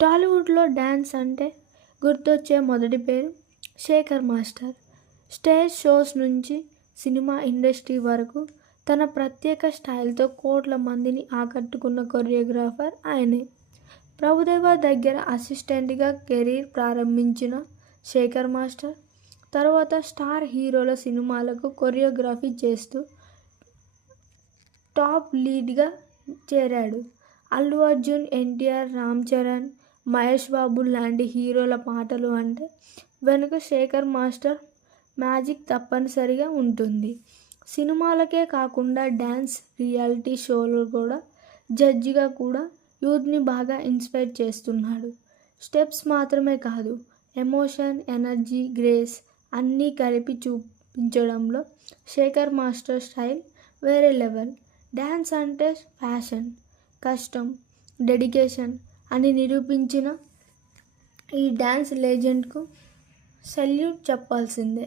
టాలీవుడ్లో డ్యాన్స్ అంటే గుర్తొచ్చే మొదటి పేరు శేఖర్ మాస్టర్. స్టేజ్ షోస్ నుంచి సినిమా ఇండస్ట్రీ వరకు తన ప్రత్యేక స్టైల్తో కోట్ల మందిని ఆకట్టుకున్న కొరియోగ్రాఫర్ ఆయనే. ప్రభుదేవా దగ్గర అసిస్టెంట్గా కెరీర్ ప్రారంభించిన శేఖర్ మాస్టర్ తరువాత స్టార్ హీరోల సినిమాలకు కొరియోగ్రఫీ చేస్తూ టాప్ లీడ్గా చేరాడు. అల్లు అర్జున్, ఎన్టీఆర్, రామ్ చరణ్, మహేష్ బాబు లాంటి హీరోల పాటలు అంటే వెనుక శేఖర్ మాస్టర్ మ్యాజిక్ తప్పనిసరిగా ఉంటుంది. సినిమాలకే కాకుండా డ్యాన్స్ రియాలిటీ షోలో కూడా జడ్జిగా కూడా యూత్ని బాగా ఇన్స్పైర్ చేస్తున్నాడు. స్టెప్స్ మాత్రమే కాదు, ఎమోషన్, ఎనర్జీ, గ్రేస్ అన్నీ కలిపి చూపించడంలో శేఖర్ మాస్టర్ స్టైల్ వేరే లెవెల్. డ్యాన్స్ అంటే ప్యాషన్, కష్టం, డెడికేషన్ అని నిరూపించిన ఈ డ్యాన్స్ లెజెండ్కు సెల్యూట్ చెప్పాల్సిందే.